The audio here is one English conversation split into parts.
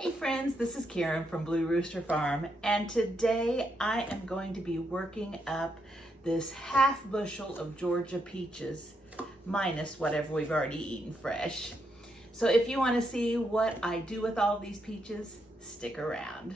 Hey friends, this is Karen from Blue Rooster Farm, and today I am going to be working up this half bushel of Georgia peaches, minus whatever we've already eaten fresh. So if you want to see what I do with all these peaches, stick around.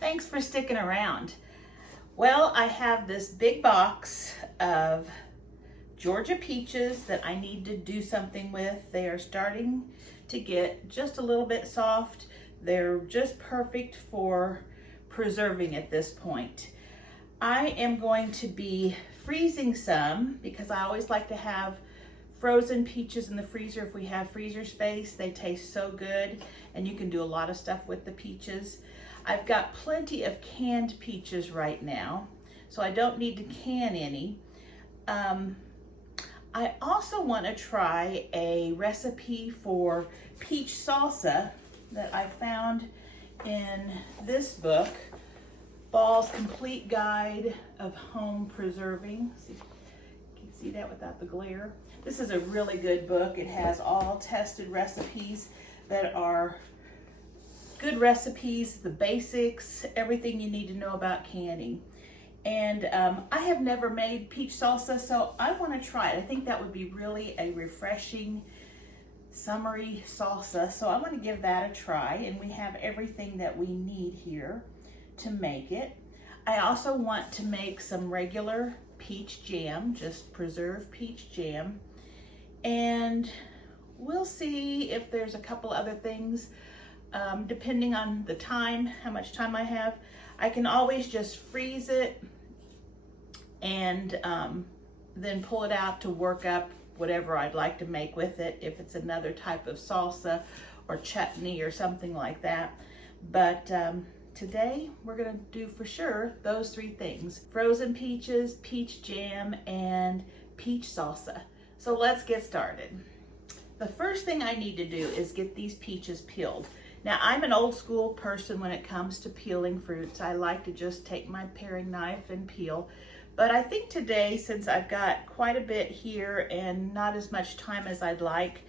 Thanks for sticking around. Well, I have this big box of Georgia peaches that I need to do something with. They are starting to get just a little bit soft. They're just perfect for preserving at this point. I am going to be freezing some because I always like to have frozen peaches in the freezer if we have freezer space. They taste so good and you can do a lot of stuff with the peaches. I've got plenty of canned peaches right now, so I don't need to can any. I also want to try a recipe for peach salsa that I found in this book, Ball's Complete Guide of Home Preserving. See, can you see that without the glare? This is a really good book. It has all tested recipes that are good recipes, the basics, everything you need to know about canning. And I have never made peach salsa, so I want to try it. I think that would be really a refreshing, summery salsa. So I want to give that a try, and we have everything that we need here to make it. I also want to make some regular peach jam, just preserved peach jam. And we'll see if there's a couple other things. Depending on the time, how much time I have, I can always just freeze it and then pull it out to work up whatever I'd like to make with it, if it's another type of salsa or chutney or something like that. But today we're gonna do for sure those three things: frozen peaches, peach jam, and peach salsa. So let's get started. The first thing I need to do is get these peaches peeled. Now, I'm an old school person when it comes to peeling fruits. I like to just take my paring knife and peel. But I think today, since I've got quite a bit here and not as much time as I'd like,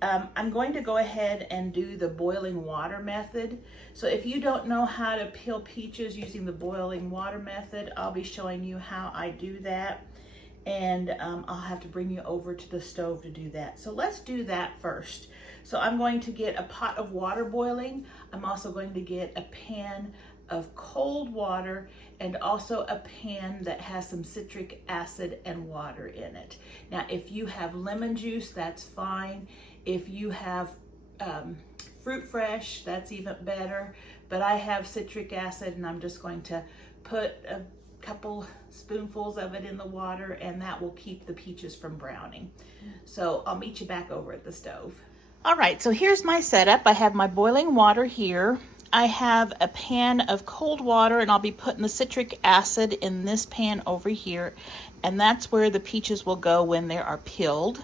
I'm going to go ahead and do the boiling water method. So if you don't know how to peel peaches using the boiling water method, I'll be showing you how I do that. And I'll have to bring you over to the stove to do that. So let's do that first. So I'm going to get a pot of water boiling. I'm also going to get a pan of cold water and also a pan that has some citric acid and water in it. Now, if you have lemon juice, that's fine. If you have fruit fresh, that's even better. But I have citric acid, and I'm just going to put a couple spoonfuls of it in the water, and that will keep the peaches from browning. So I'll meet you back over at the stove. All right, so here's my setup. I have my boiling water here. I have a pan of cold water, and I'll be putting the citric acid in this pan over here, and that's where the peaches will go when they are peeled.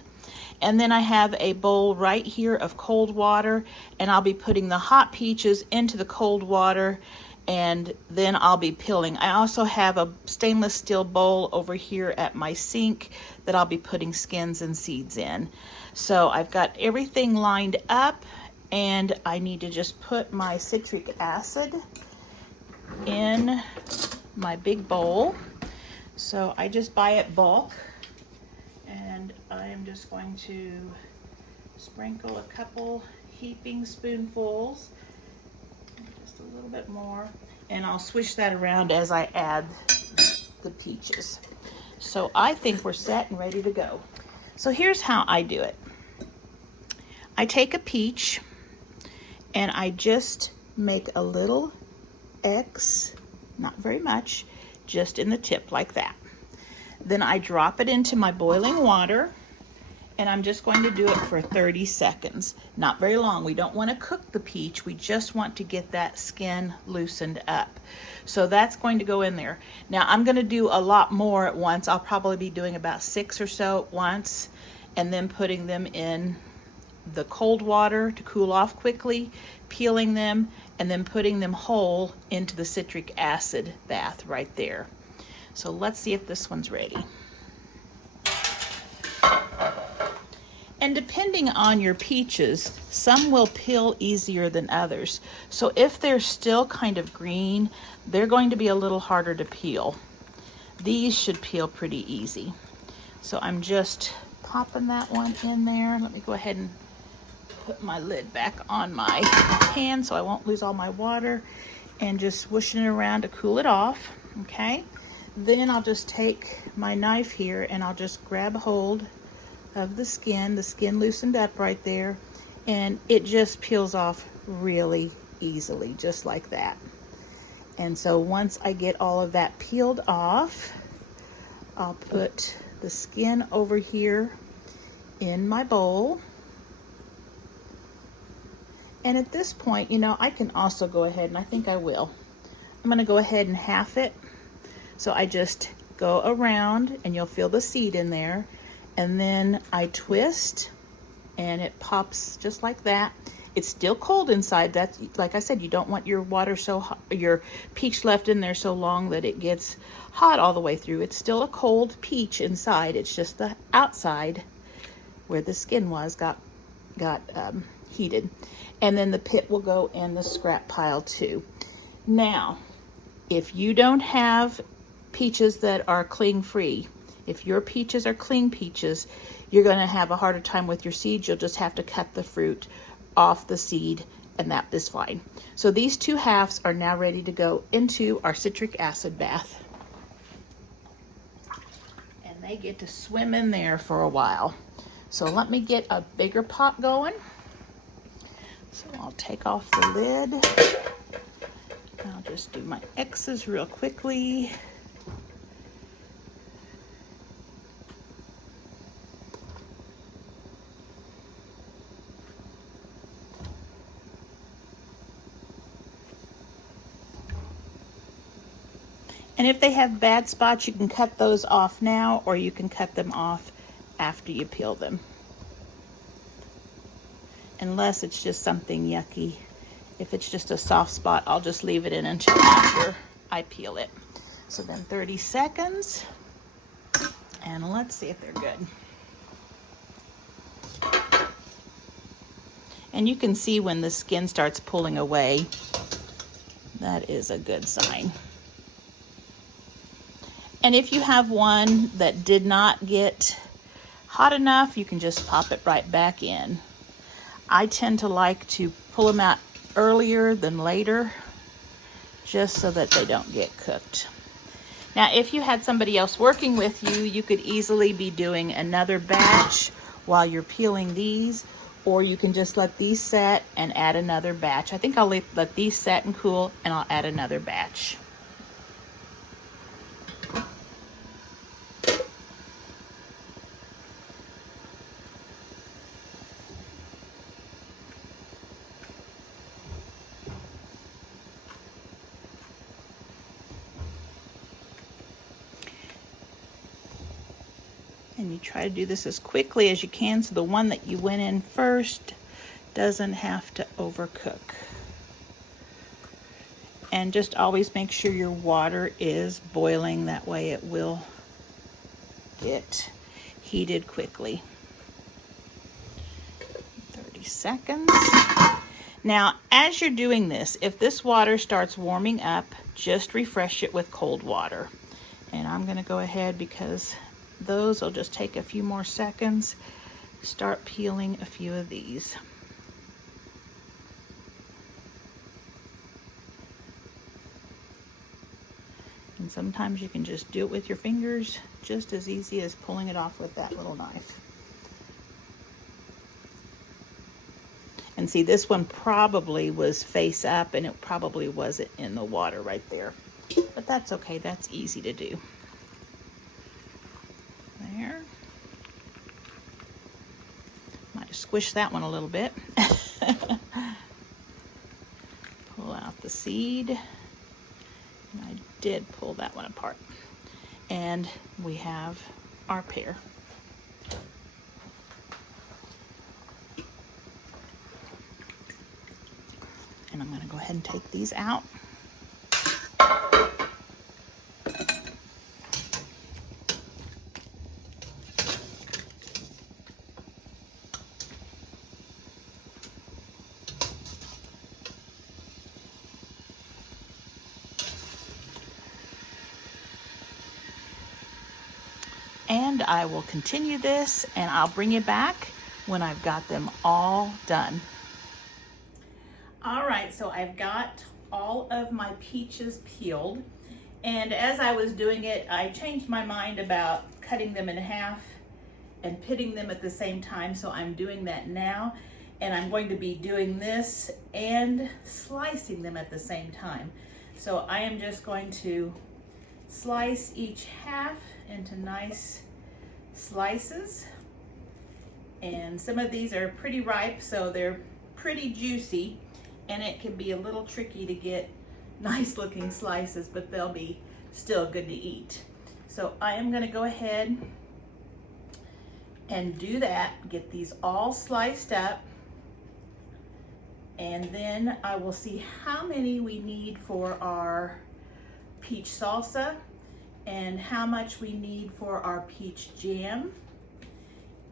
And then I have a bowl right here of cold water, and I'll be putting the hot peaches into the cold water, and then I'll be peeling. I also have a stainless steel bowl over here at my sink that I'll be putting skins and seeds in. So I've got everything lined up, and I need to just put my citric acid in my big bowl. So I just buy it bulk, and I am just going to sprinkle a couple heaping spoonfuls, just a little bit more, and I'll swish that around as I add the peaches. So I think we're set and ready to go. So here's how I do it. I take a peach and I just make a little X, not very much, just in the tip like that. Then I drop it into my boiling water, and I'm just going to do it for 30 seconds. Not very long. We don't want to cook the peach. We just want to get that skin loosened up. So that's going to go in there. Now I'm going to do a lot more at once. I'll probably be doing about 6 or so at once, and then putting them in the cold water to cool off quickly, peeling them, and then putting them whole into the citric acid bath right there. So let's see if this one's ready. And depending on your peaches, some will peel easier than others. So if they're still kind of green, they're going to be a little harder to peel. These should peel pretty easy. So I'm just popping that one in there. Let me go ahead and put my lid back on my pan so I won't lose all my water, and just swishing it around to cool it off, okay? Then I'll just take my knife here and I'll just grab hold of the skin loosened up right there, and it just peels off really easily, just like that. And so once I get all of that peeled off, I'll put the skin over here in my bowl. And at this point, you know, I can also go ahead, and I think I will. I'm gonna go ahead and half it. So I just go around, and you'll feel the seed in there. And then I twist, and it pops just like that. It's still cold inside. That's, like I said, you don't want your water so hot, your peach left in there so long that it gets hot all the way through. It's still a cold peach inside. It's just the outside where the skin was got heated. And then the pit will go in the scrap pile too. Now, if you don't have peaches that are cling free, if your peaches are cling peaches, you're going to have a harder time with your seeds. You'll just have to cut the fruit off the seed, and that is fine. So these 2 halves are now ready to go into our citric acid bath. And they get to swim in there for a while. So let me get a bigger pot going. So I'll take off the lid. I'll just do my X's real quickly. And if they have bad spots, you can cut those off now, or you can cut them off after you peel them. Unless it's just something yucky. If it's just a soft spot, I'll just leave it in until after I peel it. So then 30 seconds, and let's see if they're good. And you can see when the skin starts pulling away, that is a good sign. And if you have one that did not get hot enough, you can just pop it right back in. I tend to like to pull them out earlier than later, just so that they don't get cooked. Now, if you had somebody else working with you, you could easily be doing another batch while you're peeling these, or you can just let these set and add another batch. I think I'll let these set and cool, and I'll add another batch. And you try to do this as quickly as you can so the one that you went in first doesn't have to overcook. And just always make sure your water is boiling. That way it will get heated quickly. 30 seconds. Now, as you're doing this, if this water starts warming up, just refresh it with cold water. And I'm going to go ahead, because those will just take a few more seconds, start peeling a few of these. And sometimes you can just do it with your fingers, just as easy as pulling it off with that little knife. And see, this one probably was face up, and it probably wasn't in the water right there. But that's okay, that's easy to do. there. Might squish that one a little bit. Pull out the seed. And I did pull that one apart. And we have our pear. And I'm going to go ahead and take these out. And I will continue this, and I'll bring you back when I've got them all done. All right, so I've got all of my peaches peeled, and as I was doing it, I changed my mind about cutting them in half and pitting them at the same time, so I'm doing that now, and I'm going to be doing this and slicing them at the same time. So I am just going to slice each half into nice slices, and some of these are pretty ripe, so they're pretty juicy, and it can be a little tricky to get nice looking slices, but they'll be still good to eat. So I am going to go ahead and do that, get these all sliced up, and then I will see how many we need for our peach salsa and how much we need for our peach jam,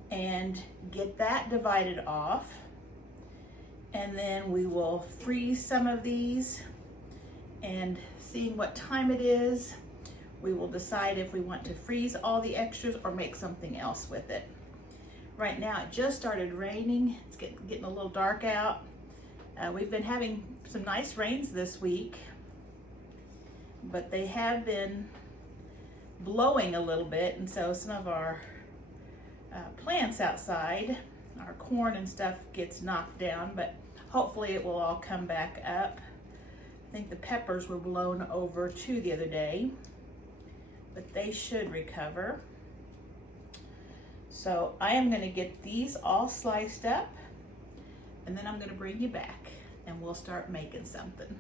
and get that divided off. And then we will freeze some of these, and seeing what time it is, we will decide if we want to freeze all the extras or make something else with it. Right now it just started raining. It's getting a little dark out. We've been having some nice rains this week, but they have been blowing a little bit, and so some of our plants outside, our corn and stuff, gets knocked down, but hopefully it will all come back up. I think the peppers were blown over too the other day, but they should recover. So I am going to get these all sliced up, and then I'm going to bring you back and we'll start making something.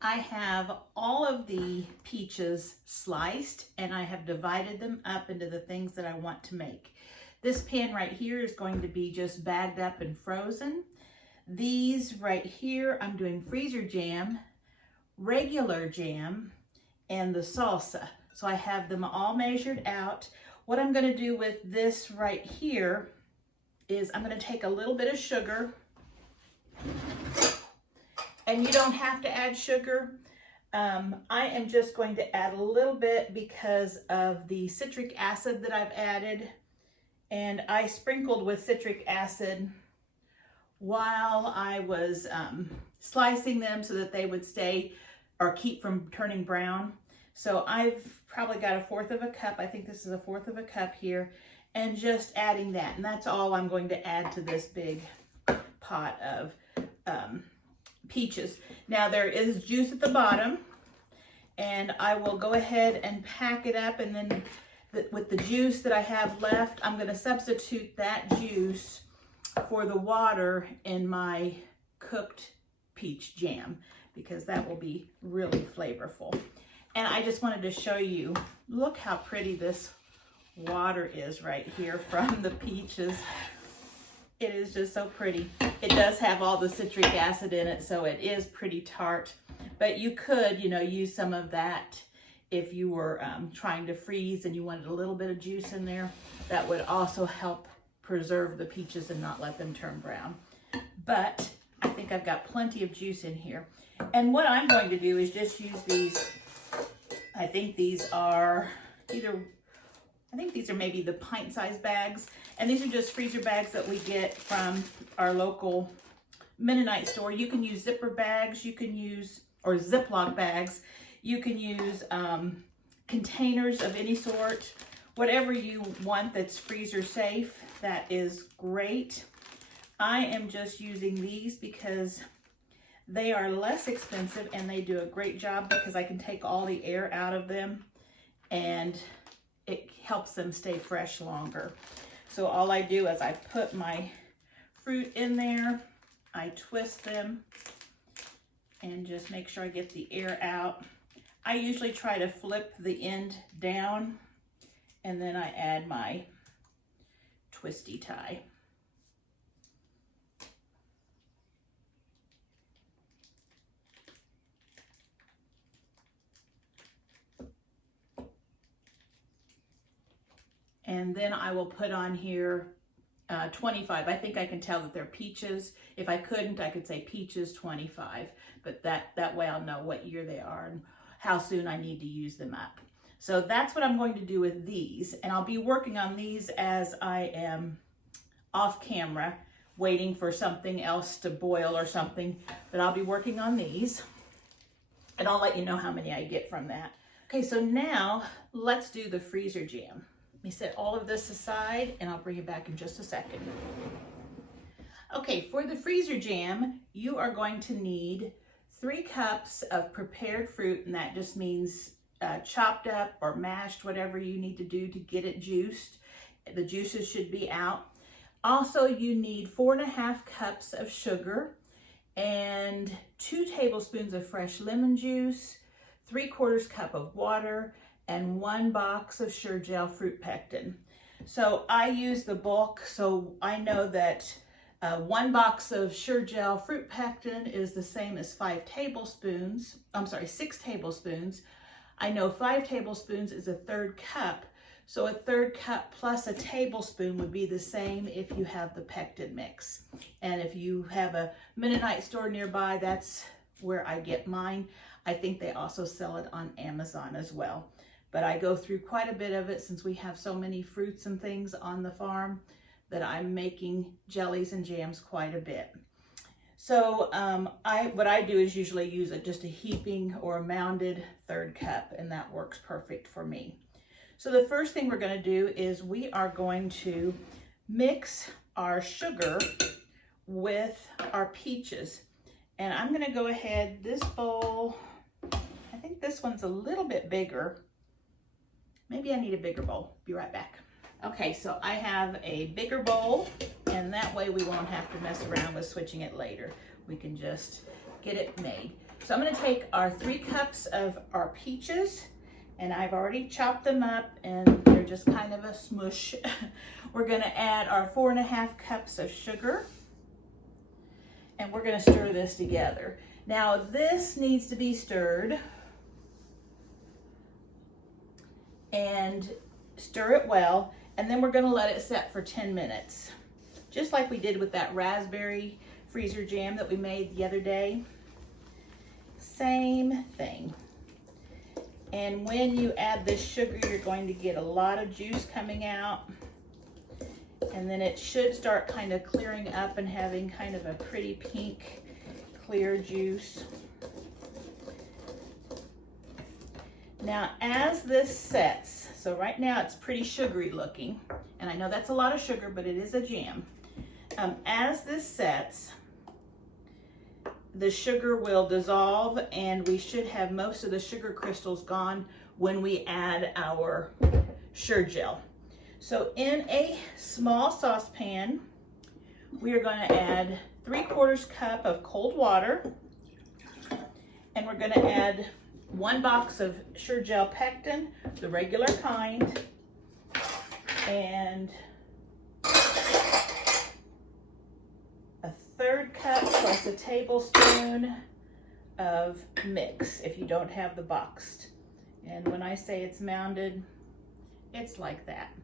I have all of the peaches sliced, and I have divided them up into the things that I want to make. This pan right here is going to be just bagged up and frozen. These right here, I'm doing freezer jam, regular jam, and the salsa. So I have them all measured out. What I'm going to do with this right here is I'm going to take a little bit of sugar. And you don't have to add sugar. I am just going to add a little bit because of the citric acid that I've added. And I sprinkled with citric acid while I was slicing them so that they would stay or keep from turning brown. So I've probably got 1/4 of a cup. I think this is 1/4 of a cup here. And just adding that. And that's all I'm going to add to this big pot of peaches. Now there is juice at the bottom, and I will go ahead and pack it up, and then with the juice that I have left, I'm going to substitute that juice for the water in my cooked peach jam, because that will be really flavorful. And I just wanted to show you, look how pretty this water is right here from the peaches. It is just so pretty. It does have all the citric acid in it, so it is pretty tart. But you could, use some of that if you were trying to freeze and you wanted a little bit of juice in there. That would also help preserve the peaches and not let them turn brown. But I think I've got plenty of juice in here. And what I'm going to do is just use these. I think these are maybe the pint-sized bags. And these are just freezer bags that we get from our local Mennonite store. You can use zipper bags, you can use, or Ziploc bags. You can use containers of any sort. Whatever you want that's freezer safe, that is great. I am just using these because they are less expensive and they do a great job, because I can take all the air out of them. and it helps them stay fresh longer. So all I do is I put my fruit in there, I twist them, and just make sure I get the air out. I usually try to flip the end down, and then I add my twisty tie. And then I will put on here 25. I think I can tell that they're peaches. If I couldn't, I could say peaches 25, but that way I'll know what year they are and how soon I need to use them up. So that's what I'm going to do with these, and I'll be working on these as I am off camera, waiting for something else to boil or something, but I'll be working on these, and I'll let you know how many I get from that. Okay, so now let's do the freezer jam. Let me set all of this aside and I'll bring it back in just a second. Okay, for the freezer jam, you are going to need 3 cups of prepared fruit, and that just means chopped up or mashed, whatever you need to do to get it juiced. The juices should be out. Also, you need 4.5 cups of sugar and 2 tablespoons of fresh lemon juice, 3/4 cup of water, and 1 box of Sure Gel fruit pectin. So I use the bulk, so I know that 1 box of Sure Gel fruit pectin is the same as 6 tablespoons. I know 5 tablespoons is 1/3 cup, so 1/3 cup plus a tablespoon would be the same if you have the pectin mix. And if you have a Mennonite store nearby, that's where I get mine. I think they also sell it on Amazon as well. But I go through quite a bit of it since we have so many fruits and things on the farm that I'm making jellies and jams quite a bit. So what I do is usually use just a heaping or a mounded 1/3 cup, and that works perfect for me. So the first thing we're going to do is we are going to mix our sugar with our peaches. And I'm going to go ahead, this bowl, I think this one's a little bit bigger. Maybe I need a bigger bowl. Be right back. Okay, so I have a bigger bowl, and that way we won't have to mess around with switching it later. We can just get it made. So I'm going to take our 3 cups of our peaches, and I've already chopped them up, and they're just kind of a smush. We're going to add our 4.5 cups of sugar, and we're going to stir this together. Now this needs to be stirred, and stir it well, and then we're going to let it set for 10 minutes, just like we did with that raspberry freezer jam that we made the other day. Same thing. And when you add this sugar, you're going to get a lot of juice coming out, and then it should start kind of clearing up and having kind of a pretty pink clear juice. Now, as this sets, so right now it's pretty sugary looking, and I know that's a lot of sugar, but it is a jam. As this sets, the sugar will dissolve, and we should have most of the sugar crystals gone when we add our Sure Gel. So in a small saucepan, we are going to add 3/4 cup of cold water, and we're going to add 1 box of Sure Gel pectin, the regular kind, and 1/3 cup plus a tablespoon of mix if you don't have the boxed. And when I say it's mounded, it's like that.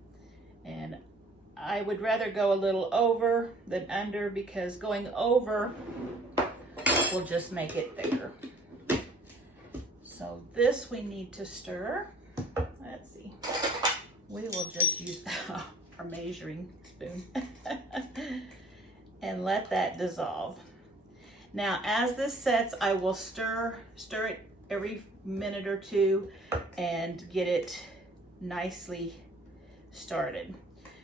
And I would rather go a little over than under, because going over will just make it thicker. So this we need to stir. Let's see. We will just use our measuring spoon and let that dissolve. Now, as this sets, I will stir it every minute or two and get it nicely started.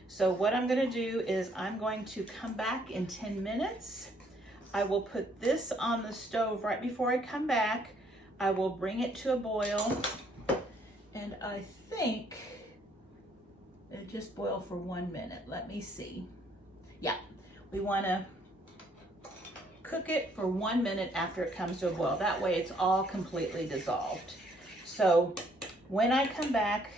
So what I'm going to do is I'm going to come back in 10 minutes. I will put this on the stove right before I come back. I will bring it to a boil, and I think it just boiled for 1 minute. Let me see. Yeah, we want to cook it for 1 minute after it comes to a boil. That way it's all completely dissolved. So when I come back,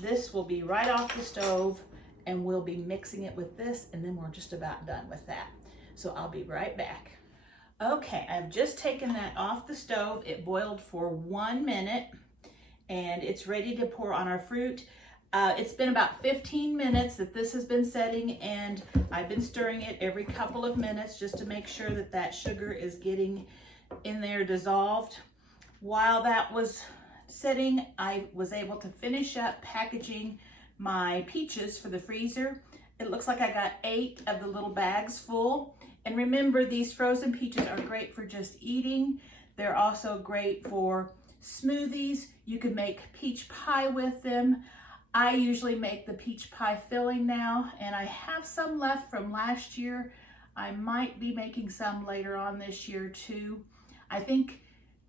this will be right off the stove and we'll be mixing it with this, and then we're just about done with that. So I'll be right back. Okay, I've just taken that off the stove. It boiled for 1 minute and it's ready to pour on our fruit. It's been about 15 minutes that this has been setting, and I've been stirring it every couple of minutes just to make sure that that sugar is getting in there dissolved. While that was setting, I was able to finish up packaging my peaches for the freezer. It looks like I got 8 of the little bags full. And remember, these frozen peaches are great for just eating. They're also great for smoothies. You can make peach pie with them. I usually make the peach pie filling now, and I have some left from last year. I might be making some later on this year too. I think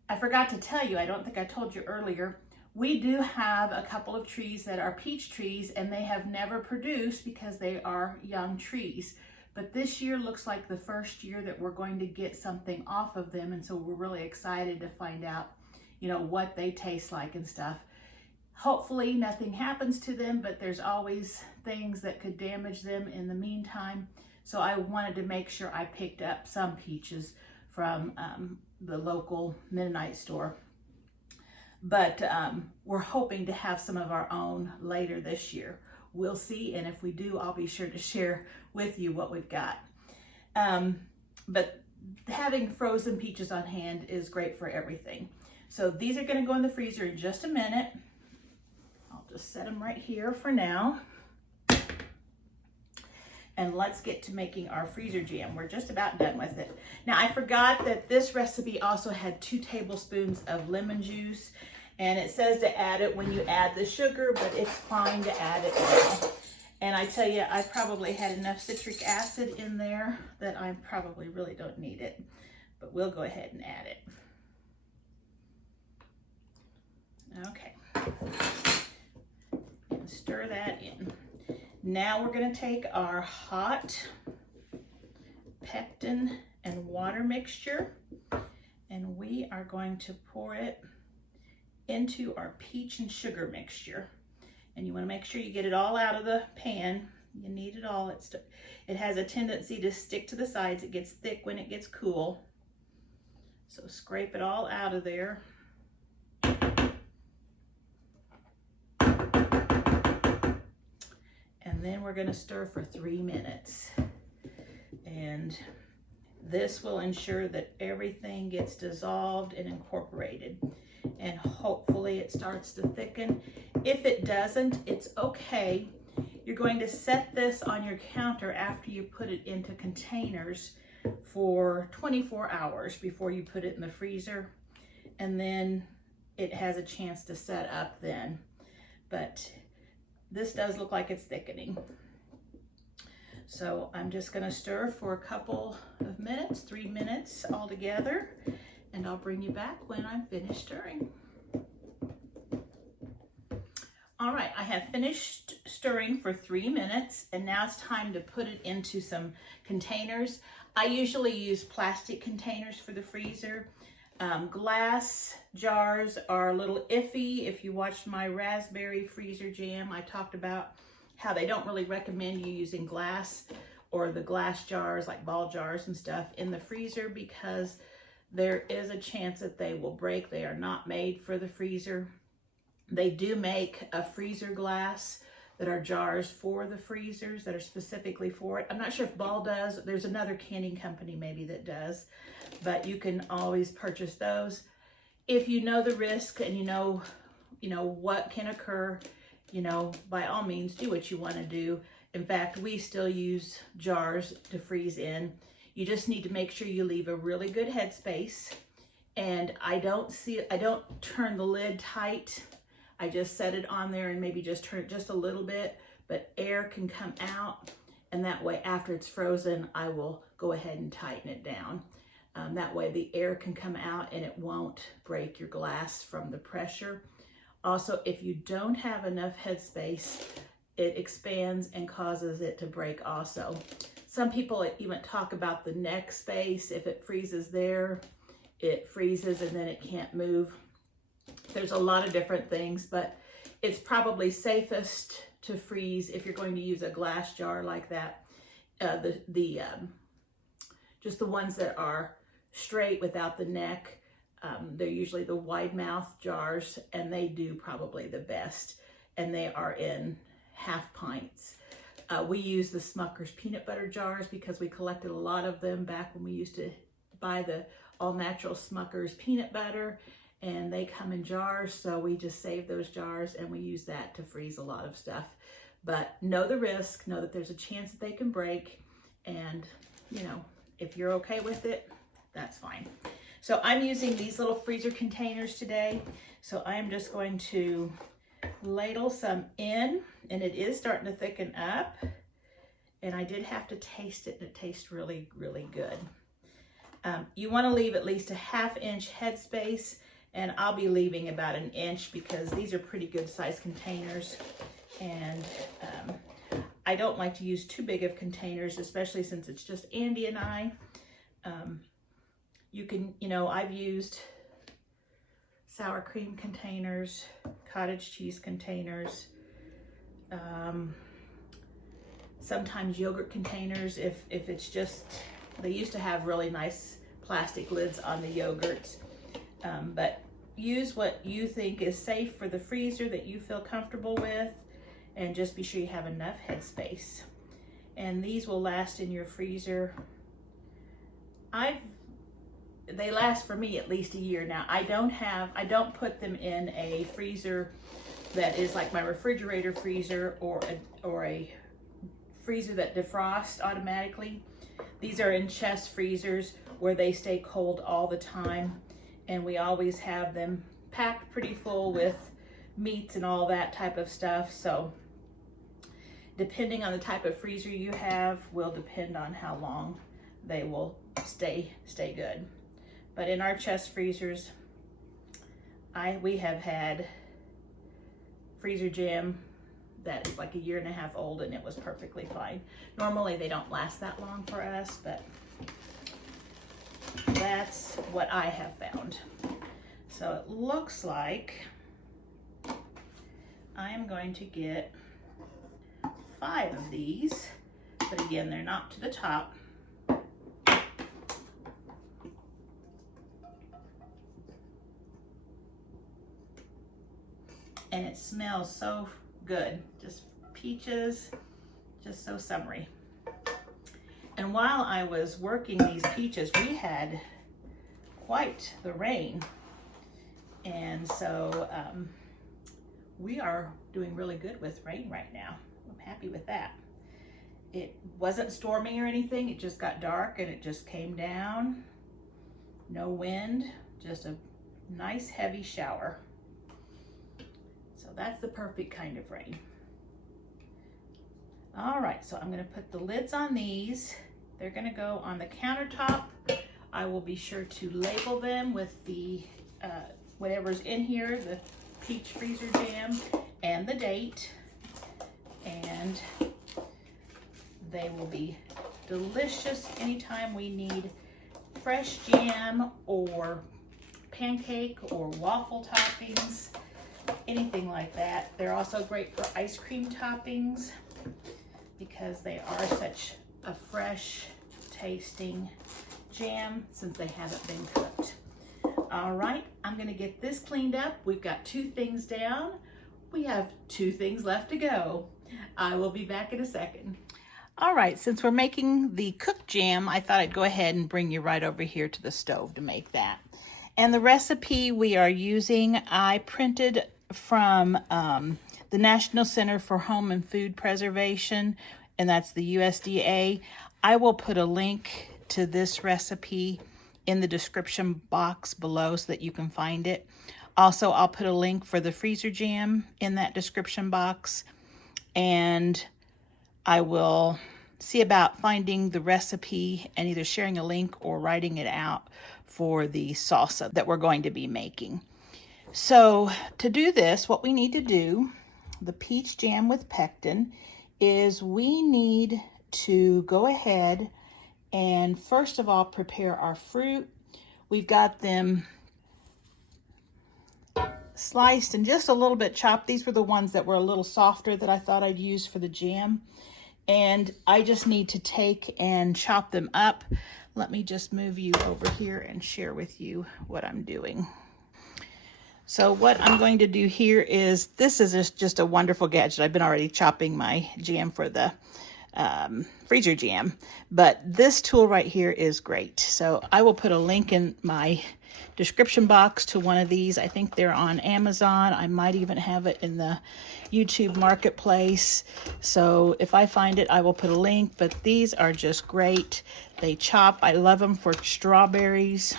I forgot to tell you, I don't think I told you earlier, we do have a couple of trees that are peach trees, and they have never produced because they are young trees. But this year looks like the first year that we're going to get something off of them, and so we're really excited to find out, you know, what they taste like and stuff. Hopefully nothing happens to them, but there's always things that could damage them in the meantime. So I wanted to make sure I picked up some peaches from the local Mennonite store. But we're hoping to have some of our own later this year. We'll see, and if we do, I'll be sure to share with you what we've got. But having frozen peaches on hand is great for everything. So these are going to go in the freezer in just a minute. I'll just set them right here for now. And let's get to making our freezer jam. We're just about done with it. Now, I forgot that this recipe also had 2 tablespoons of lemon juice, and it says to add it when you add the sugar, but it's fine to add it now. And I tell you, I probably had enough citric acid in there that I probably really don't need it, but we'll go ahead and add it. Okay, and stir that in. Now we're going to take our hot pectin and water mixture, and we are going to pour it into our peach and sugar mixture. And you want to make sure you get it all out of the pan. You need it all. It has a tendency to stick to the sides. It gets thick when it gets cool. So scrape it all out of there. And then we're going to stir for 3 minutes. And this will ensure that everything gets dissolved and incorporated. And hopefully it starts to thicken. If it doesn't, it's okay. You're going to set this on your counter after you put it into containers for 24 hours before you put it in the freezer. And then it has a chance to set up then. But this does look like it's thickening. So I'm just going to stir for a couple of minutes, 3 minutes altogether, and I'll bring you back when I'm finished stirring. All right, I have finished stirring for 3 minutes, and now it's time to put it into some containers. I usually use plastic containers for the freezer. Glass jars are a little iffy. If you watched my raspberry freezer jam, I talked about how they don't really recommend you using glass or the glass jars like ball jars and stuff in the freezer because there is a chance that they will break. They are not made for the freezer. They do make a freezer glass that are jars for the freezers that are specifically for it. I'm not sure if Ball does. There's another canning company maybe that does, but you can always purchase those. If you know the risk and you know what can occur, by all means do what you want to do. In fact, we still use jars to freeze in. You just need to make sure you leave a really good headspace. And I don't turn the lid tight. I just set it on there and maybe just turn it just a little bit, but air can come out. And that way, after it's frozen, I will go ahead and tighten it down. That way the air can come out and it won't break your glass from the pressure. Also, if you don't have enough headspace, it expands and causes it to break also. Some people even talk about the neck space. If it freezes there, it freezes and then it can't move. There's a lot of different things, but it's probably safest to freeze if you're going to use a glass jar like that. Just the ones that are straight without the neck, they're usually the wide mouth jars, and they do probably the best, and they are in half pints. We use the Smucker's peanut butter jars because we collected a lot of them back when we used to buy the all natural Smucker's peanut butter, and they come in jars, so we just save those jars and we use that to freeze a lot of stuff. But know the risk, know that there's a chance that they can break, and you know, if you're okay with it, that's fine. So I'm using these little freezer containers today. So I'm just going to ladle some in, and it is starting to thicken up. And I did have to taste it, and it tastes really, really good. You want to leave at least a 1/2 inch headspace, and I'll be leaving about 1 inch because these are pretty good sized containers. And I don't like to use too big of containers, especially since it's just Andy and I. You can, you know, I've used sour cream containers, cottage cheese containers, sometimes yogurt containers if it's just, they used to have really nice plastic lids on the yogurts. But use what you think is safe for the freezer that you feel comfortable with, and just be sure you have enough headspace. And these will last in your freezer. They last for me at least a year now. I don't put them in a freezer that is like my refrigerator freezer or a freezer that defrosts automatically. These are in chest freezers where they stay cold all the time, and we always have them packed pretty full with meats and all that type of stuff. So depending on the type of freezer you have will depend on how long they will stay good. But in our chest freezers, we have had freezer jam that is like 1.5 years old, and it was perfectly fine. Normally they don't last that long for us, but that's what I have found. So it looks like I am going to get 5 of these, but again, they're not to the top. And it smells so good, just peaches, just so summery. And while I was working these peaches, we had quite the rain. And so we are doing really good with rain right now. I'm happy with that. It wasn't stormy or anything, it just got dark and it just came down. No wind, just a nice heavy shower. So that's the perfect kind of rain. All right, so I'm gonna put the lids on these. They're gonna go on the countertop. I will be sure to label them with the whatever's in here, the peach freezer jam and the date. And they will be delicious anytime we need fresh jam or pancake or waffle toppings, anything like that. They're also great for ice cream toppings because they are such a fresh tasting jam since they haven't been cooked. All right, I'm gonna get this cleaned up. We've got 2 things down. We have 2 things left to go. I will be back in a second. All right, since we're making the cooked jam, I thought I'd go ahead and bring you right over here to the stove to make that. And the recipe we are using, I printed from the National Center for Home and Food Preservation, and that's the USDA. I will put a link to this recipe in the description box below so that you can find it. Also, I'll put a link for the freezer jam in that description box, and I will see about finding the recipe and either sharing a link or writing it out for the salsa that we're going to be making. So to do this, what we need to do, the peach jam with pectin, is we need to go ahead and first of all prepare our fruit. We've got them sliced and just a little bit chopped. These were the ones that were a little softer that I thought I'd use for the jam. And I just need to take and chop them up. Let me just move you over here and share with you what I'm doing. So what I'm going to do here is, this is just a wonderful gadget. I've been already chopping my jam for the freezer jam, but this tool right here is great. So I will put a link in my description box to one of these. I think they're on Amazon. I might even have it in the YouTube marketplace. So if I find it, I will put a link, but these are just great. They chop. I love them for strawberries.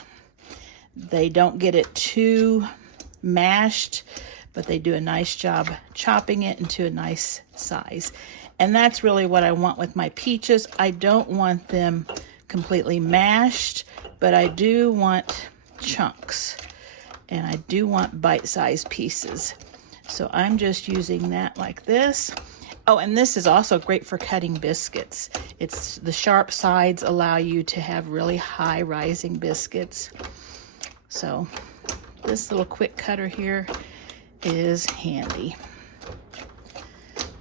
They don't get it too mashed, but they do a nice job chopping it into a nice size. And that's really what I want with my peaches. I don't want them completely mashed, but I do want chunks, and I do want bite-sized pieces. So I'm just using that like this. Oh, and this is also great for cutting biscuits. It's the sharp sides allow you to have really high rising biscuits. So this little quick cutter here is handy.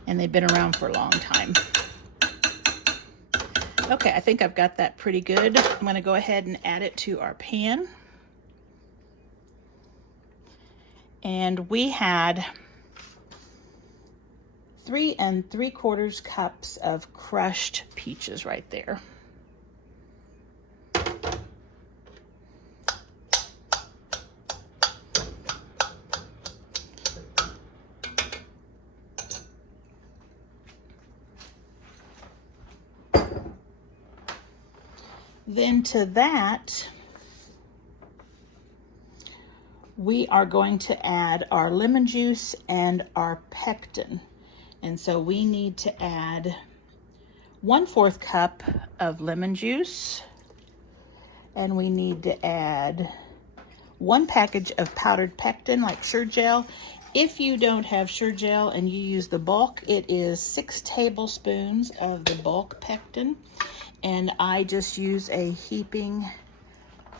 And they've been around for a long time. Okay, I think I've got that pretty good. I'm gonna go ahead and add it to our pan. And we had 3 3/4 cups of crushed peaches right there. Then to that, we are going to add our lemon juice and our pectin. And so we need to add 1/4 cup of lemon juice, and we need to add 1 package of powdered pectin, like Sure-Gel. If you don't have Sure-Gel and you use the bulk, it is 6 tablespoons of the bulk pectin. And I just use a heaping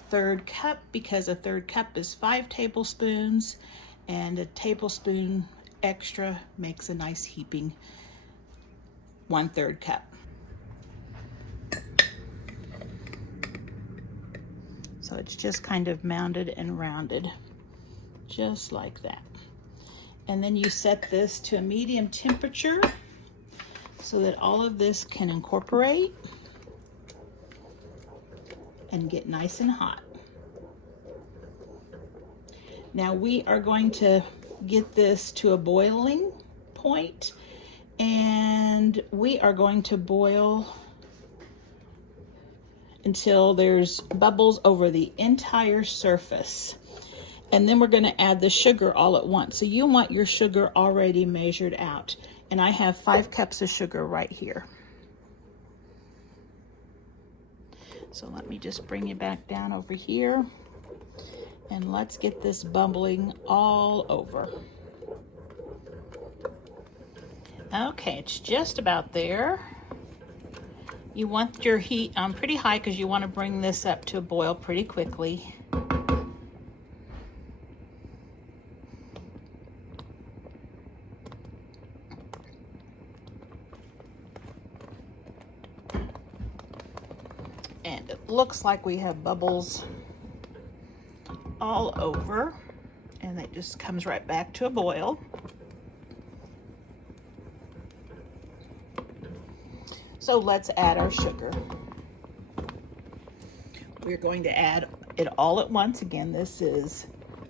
1/3 cup, because a 1/3 cup is 5 tablespoons, and a tablespoon extra makes a nice heaping 1/3 cup. So it's just kind of mounded and rounded, just like that. And then you set this to a medium temperature so that all of this can incorporate and get nice and hot. Now we are going to get this to a boiling point, and we are going to boil until there's bubbles over the entire surface. And then we're going to add the sugar all at once. So you want your sugar already measured out. And I have 5 cups of sugar right here. So let me just bring you back down over here, and let's get this bubbling all over. Okay, it's just about there. You want your heat on pretty high because you want to bring this up to a boil pretty quickly. And it looks like we have bubbles all over, and it just comes right back to a boil. So let's add our sugar. We're going to add it all at once. Again, this is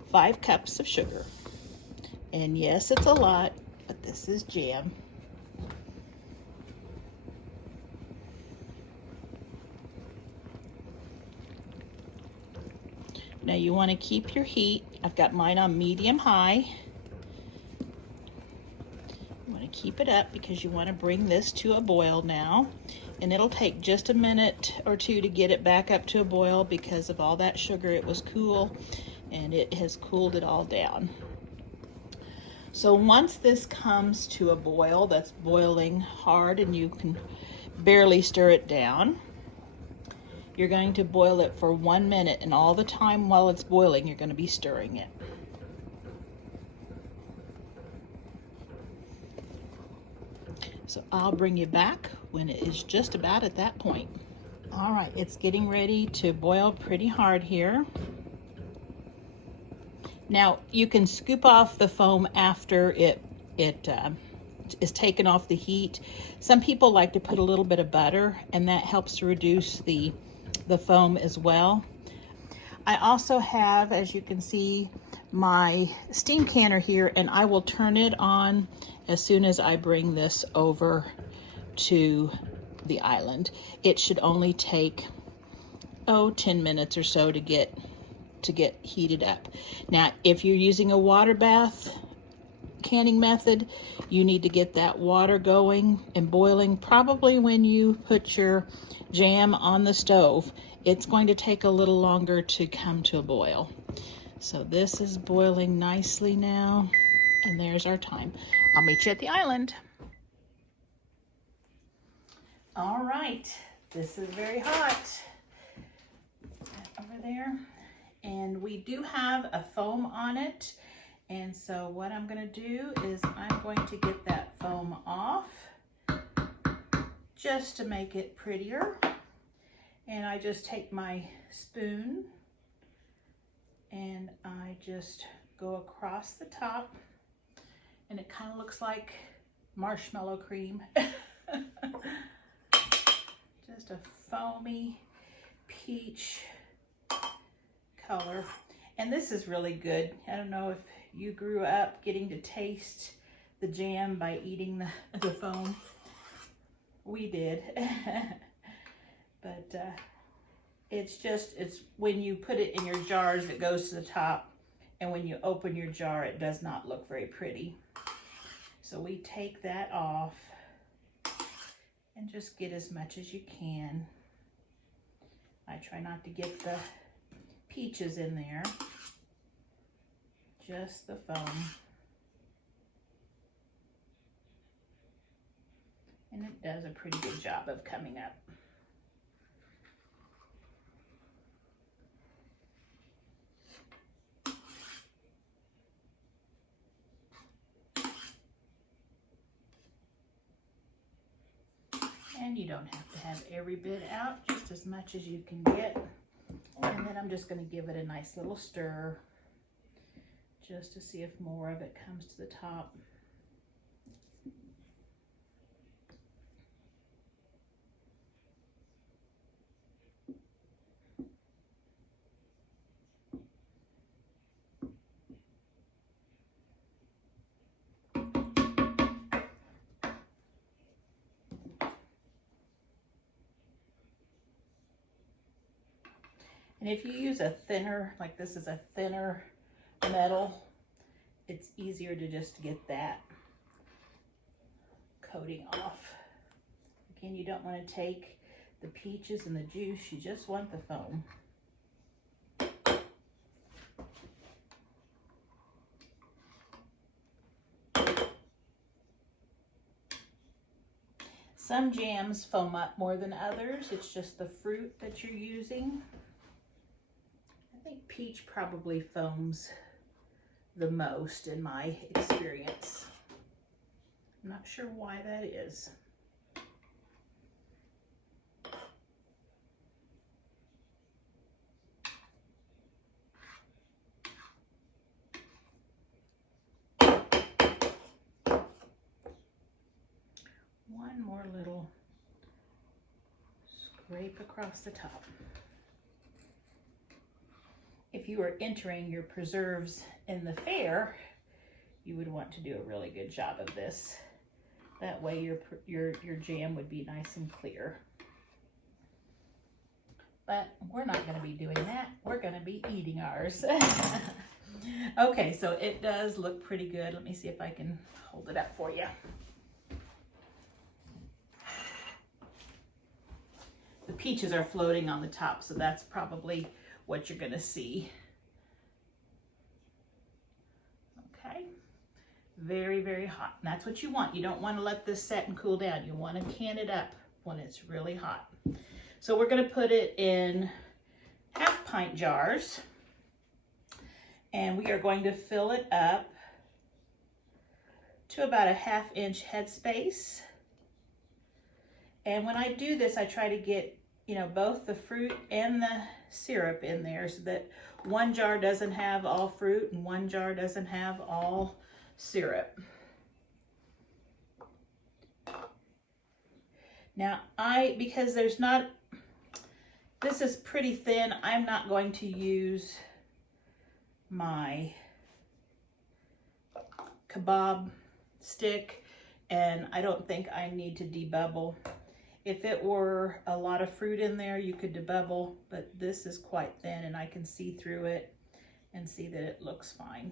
5 cups of sugar. And yes, it's a lot, but this is jam. Now you want to keep your heat. I've got mine on medium high. You want to keep it up because you want to bring this to a boil now. And it'll take just a minute or two to get it back up to a boil because of all that sugar. It was cool. and it has cooled it all down. So once this comes to a boil that's boiling hard and you can barely stir it down, you're going to boil it for 1 minute, and all the time while it's boiling, you're going to be stirring it. So I'll bring you back when it is just about at that point. All right, it's getting ready to boil pretty hard here. Now you can scoop off the foam after it is taken off the heat. Some people like to put a little bit of butter, and that helps to reduce the foam as well. I also have, as you can see, my steam canner here, and I will turn it on as soon as I bring this over to the island. It should only take 10 minutes or so to get heated up. Now, if you're using a water bath canning method, you need to get that water going and boiling probably when you put your jam on the stove. It's going to take a little longer to come to a boil. So this is boiling nicely now, and there's our time. I'll meet you at the island. All right, this is very hot over there, and we do have a foam on it. And so what I'm going to do is I'm going to get that foam off just to make it prettier. And I just take my spoon and I just go across the top, and it kind of looks like marshmallow cream. Just a foamy peach color. And this is really good. I don't know if you grew up getting to taste the jam by eating the foam. We did. But it's when you put it in your jars, it goes to the top, and when you open your jar, it does not look very pretty. So we take that off and just get as much as you can. I try not to get the peaches in there, just the foam. And it does a pretty good job of coming up. And you don't have to have every bit out, just as much as you can get. And then I'm just going to give it a nice little stir just to see if more of it comes to the top. And if you use a thinner, like this is a thinner metal, it's easier to just get that coating off. Again, you don't want to take the peaches and the juice, you just want the foam. Some jams foam up more than others. It's just the fruit that you're using. I think peach probably foams the most in my experience. I'm not sure why that is. One more little scrape across the top. If you were entering your preserves in the fair, you would want to do a really good job of this. That way your jam would be nice and clear. But we're not going to be doing that. We're going to be eating ours. Okay, so it does look pretty good. Let me see if I can hold it up for you. The peaches are floating on the top, so that's probably what you're going to see. Very, very hot. And that's what you want. You don't want to let this set and cool down. You want to can it up when it's really hot. So we're going to put it in 1/2 pint jars. And we are going to fill it up to about a 1/2 inch headspace. And when I do this, I try to get, you know, both the fruit and the syrup in there so that one jar doesn't have all fruit and one jar doesn't have all syrup. Now because this is pretty thin, I'm not going to use my kebab stick, and I don't think I need to debubble. If it were a lot of fruit in there, you could debubble, but this is quite thin and I can see through it and see that it looks fine.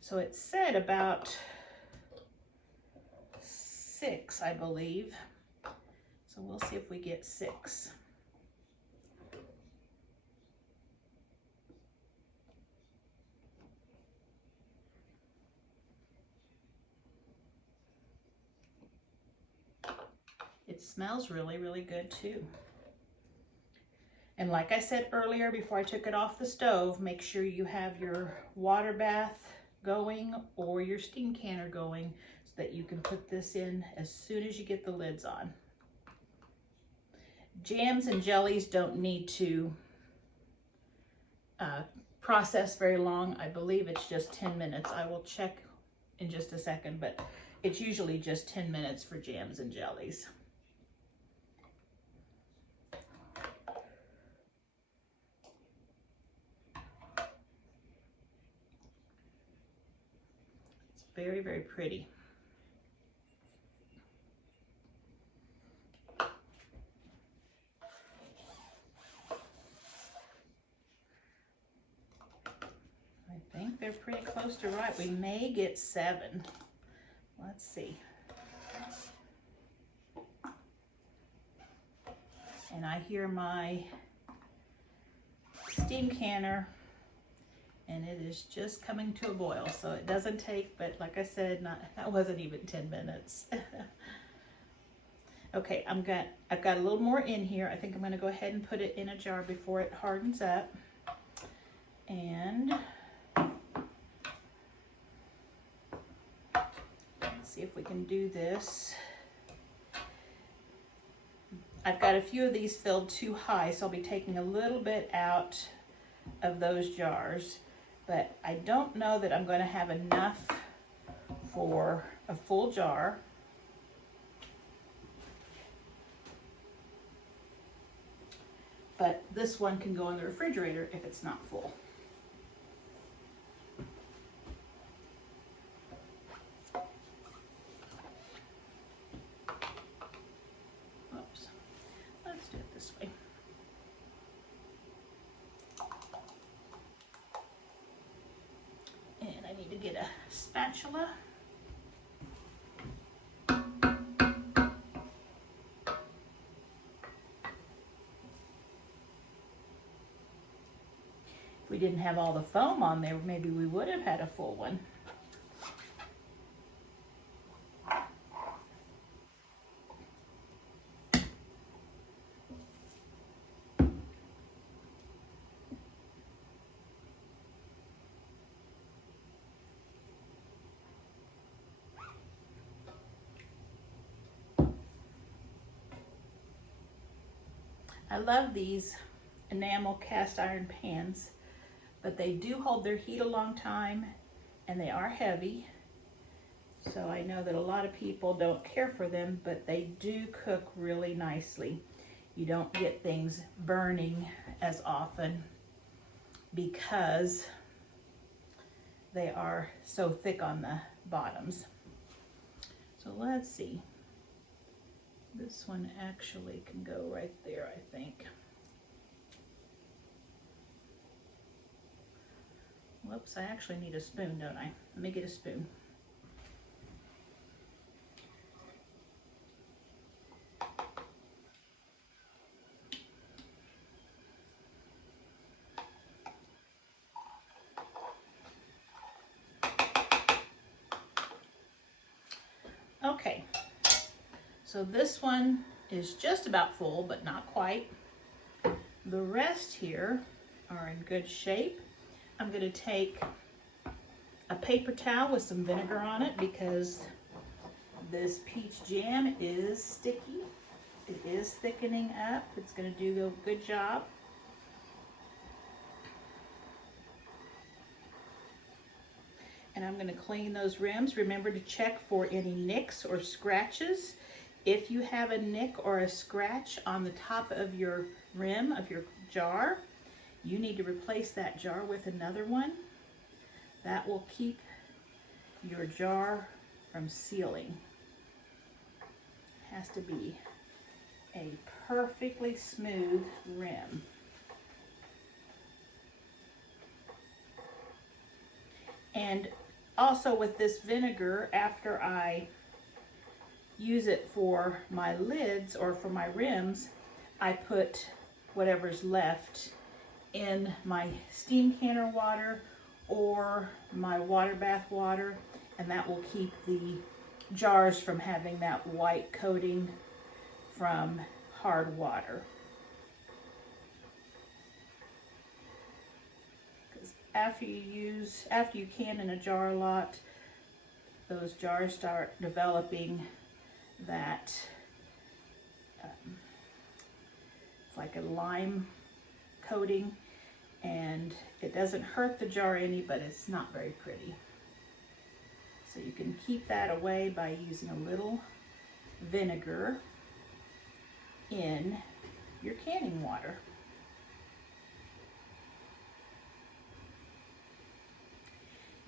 So it said about 6, I believe. So we'll see if we get 6. It smells really, really good too. And like I said earlier, before I took it off the stove, make sure you have your water bath going or your steam canner going so that you can put this in as soon as you get the lids on. Jams and jellies don't need to process very long. I believe it's just 10 minutes. I will check in just a second, but it's usually just 10 minutes for jams and jellies. Very, very pretty. I think they're pretty close to right. We may get 7. Let's see. And I hear my steam canner, and it is just coming to a boil, so it doesn't take, but like I said, that wasn't even 10 minutes. Okay, I've got a little more in here. I think I'm gonna go ahead and put it in a jar before it hardens up. And let's see if we can do this. I've got a few of these filled too high, so I'll be taking a little bit out of those jars. But I don't know that I'm going to have enough for a full jar. But this one can go in the refrigerator if it's not full. Oops. Let's do it this way. To get a spatula. If we didn't have all the foam on there, maybe we would have had a full one. I love these enamel cast iron pans, but they do hold their heat a long time and they are heavy. So I know that a lot of people don't care for them, but they do cook really nicely. You don't get things burning as often because they are so thick on the bottoms. So let's see. This one actually can go right there, I think. Whoops, I actually need a spoon, don't I? Let me get a spoon. So this one is just about full, but not quite. The rest here are in good shape. I'm going to take a paper towel with some vinegar on it because this peach jam is sticky. It is thickening up. It's going to do a good job. And I'm going to clean those rims. Remember to check for any nicks or scratches. If you have a nick or a scratch on the top of your rim of your jar, you need to replace that jar with another one. That will keep your jar from sealing. It has to be a perfectly smooth rim. And also with this vinegar, after I use it for my lids or for my rims, I put whatever's left in my steam canner water or my water bath water, and that will keep the jars from having that white coating from hard water. After you can in a jar a lot, those jars start developing that, it's like a lime coating, and it doesn't hurt the jar any, but it's not very pretty. So you can keep that away by using a little vinegar in your canning water.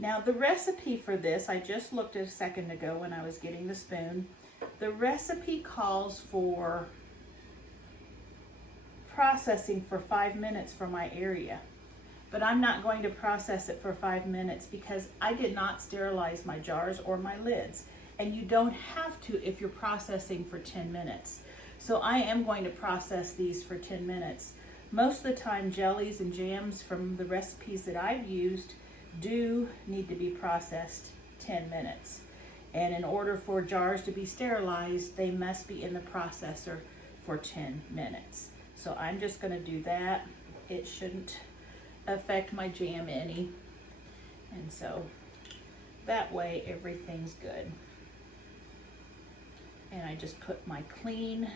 Now the recipe for this, I just looked at a second ago when I was getting the spoon. The recipe calls for processing for 5 minutes for my area. But I'm not going to process it for 5 minutes because I did not sterilize my jars or my lids. And you don't have to if you're processing for 10 minutes. So I am going to process these for 10 minutes. Most of the time, jellies and jams from the recipes that I've used do need to be processed 10 minutes. And in order for jars to be sterilized, they must be in the processor for 10 minutes. So I'm just going to do that. It shouldn't affect my jam any. And so that way everything's good. And I just put my clean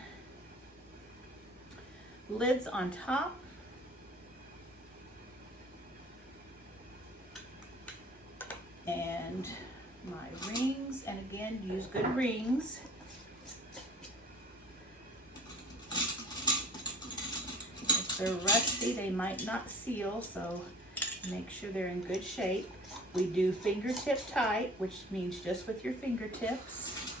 lids on top. And my rings, and again, use good rings. If they're rusty, they might not seal, so make sure they're in good shape. We do fingertip tight, which means just with your fingertips.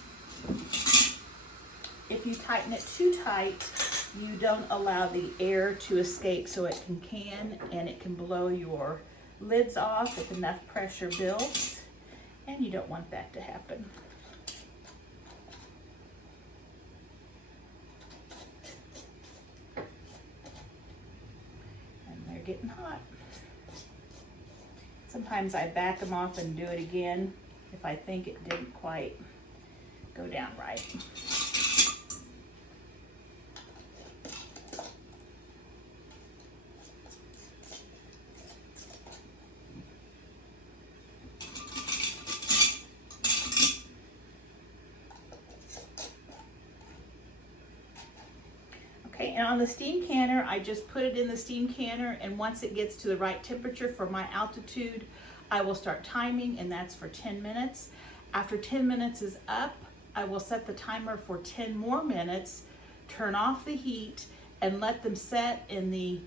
If you tighten it too tight, you don't allow the air to escape so it can and it can blow your lids off if enough pressure builds, and you don't want that to happen. And they're getting hot. Sometimes I back them off and do it again if I think it didn't quite go down right. Okay, and on the steam canner, I just put it in the steam canner, and once it gets to the right temperature for my altitude, I will start timing, and that's for 10 minutes. After 10 minutes is up, I will set the timer for 10 more minutes, turn off the heat, and let them set in the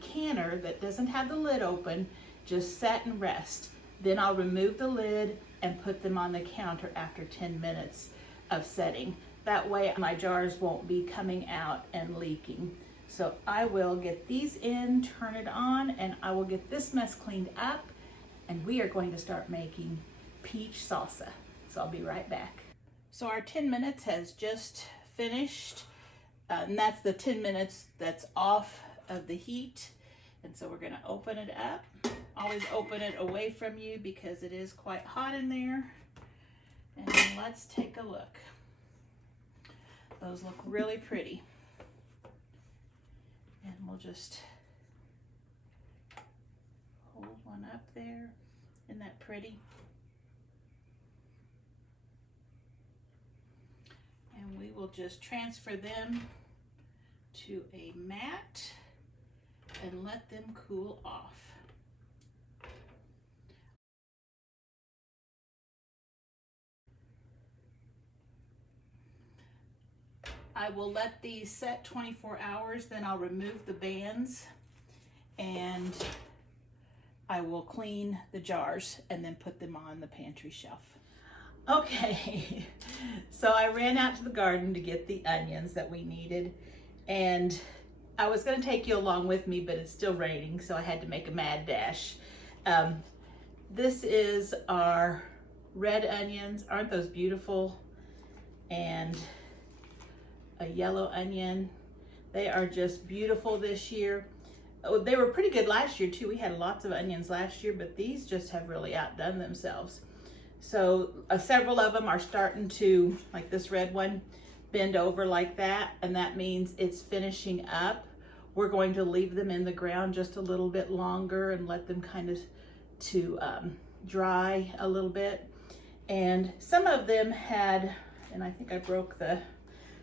canner that doesn't have the lid open, just set and rest. Then I'll remove the lid and put them on the counter after 10 minutes of setting. That way my jars won't be coming out and leaking. So I will get these in, turn it on, and I will get this mess cleaned up, and we are going to start making peach salsa. So I'll be right back. So our 10 minutes has just finished, and that's the 10 minutes that's off of the heat. And so we're gonna open it up. Always open it away from you because it is quite hot in there. And let's take a look. Those look really pretty. And we'll just hold one up there. Isn't that pretty? And we will just transfer them to a mat and let them cool off. I will let these set 24 hours, then I'll remove the bands and I will clean the jars and then put them on the pantry shelf. Okay, so I ran out to the garden to get the onions that we needed, and I was gonna take you along with me, but it's still raining, so I had to make a mad dash. This is our red onions. Aren't those beautiful? And a yellow onion. They are just beautiful this year. Oh, they were pretty good last year too. We had lots of onions last year, but these just have really outdone themselves. So several of them are starting to, like this red one, bend over like that, and that means it's finishing up. We're going to leave them in the ground just a little bit longer and let them kind of dry a little bit. And some of them had, and I think I broke the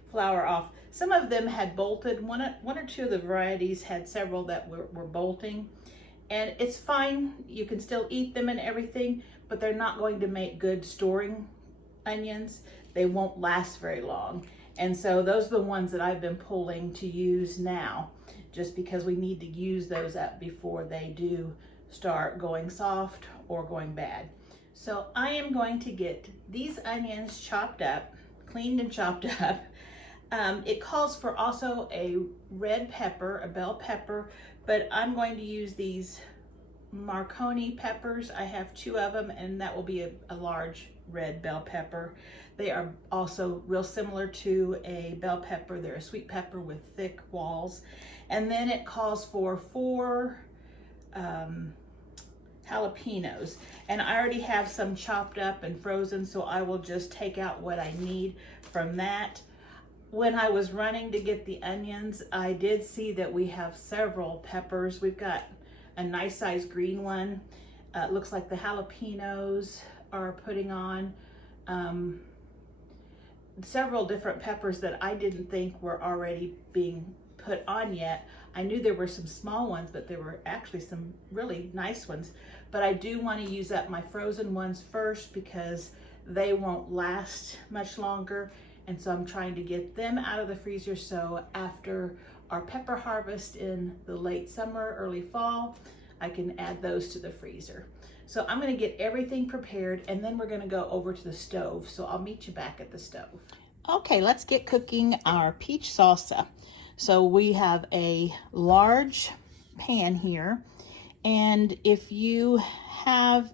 flower off. Some of them had bolted. One or two of the varieties had several that were bolting, and it's fine. You can still eat them and everything, but they're not going to make good storing onions. They won't last very long. And so those are the ones that I've been pulling to use now, just because we need to use those up before they do start going soft or going bad. So I am going to get these onions chopped up, cleaned and chopped up. It calls for also a red pepper, a bell pepper, but I'm going to use these Marconi peppers. I have 2 of them, and that will be a large red bell pepper. They are also real similar to a bell pepper. They're a sweet pepper with thick walls. And then it calls for 4 jalapenos. And I already have some chopped up and frozen, so I will just take out what I need from that. When I was running to get the onions, I did see that we have several peppers. We've got a nice size green one. It looks like the jalapenos are putting on several different peppers that I didn't think were already being put on yet. I knew there were some small ones, but there were actually some really nice ones. But I do want to use up my frozen ones first because they won't last much longer. And so I'm trying to get them out of the freezer so after our pepper harvest in the late summer, early fall, I can add those to the freezer. So I'm gonna get everything prepared and then we're gonna go over to the stove. So I'll meet you back at the stove. Okay, let's get cooking our peach salsa. So we have a large pan here, and if you have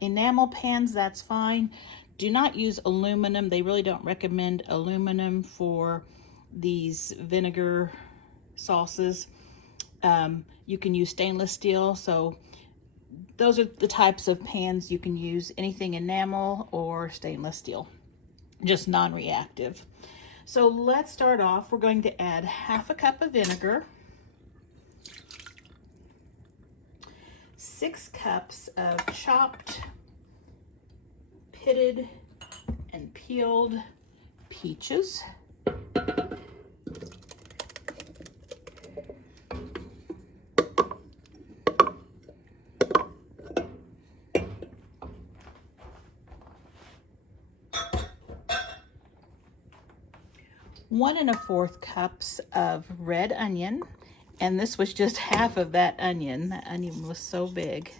enamel pans, that's fine. Do not use aluminum. They really don't recommend aluminum for these vinegar sauces. You can use stainless steel. So those are the types of pans you can use, anything enamel or stainless steel, just non-reactive. So let's start off. We're going to add 1/2 cup of vinegar, 6 cups of chopped, pitted, and peeled peaches, 1 1/4 cups of red onion, and this was just half of that onion. That onion was so big.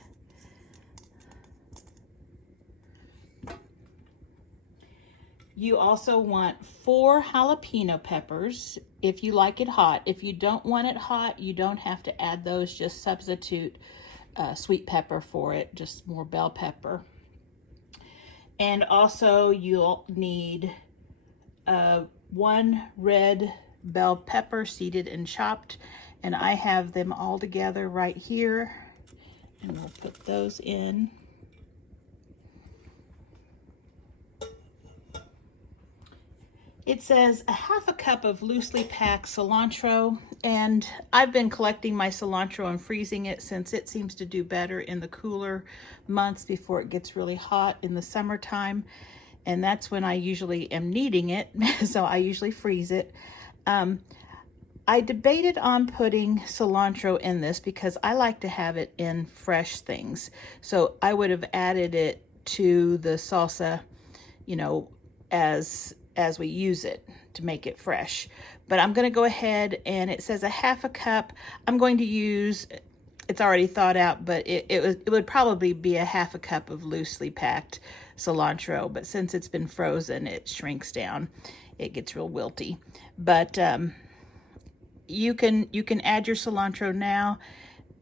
You also want 4 jalapeno peppers if you like it hot. If you don't want it hot, you don't have to add those. Just substitute sweet pepper for it, just more bell pepper. And also you'll need 1 red bell pepper seeded and chopped, and I have them all together right here, and we'll put those in. It says a half a cup of loosely packed cilantro, and I've been collecting my cilantro and freezing it since it seems to do better in the cooler months before it gets really hot in the summertime, and that's when I usually am needing it, so I usually freeze it. I debated on putting cilantro in this because I like to have it in fresh things, so I would have added it to the salsa, you know, as we use it to make it fresh. But I'm going to go ahead, and it says a half a cup. I'm going to use, it's already thawed out, but it would probably be a half a cup of loosely packed cilantro, but since it's been frozen, it shrinks down. It gets real wilty. But you can add your cilantro now,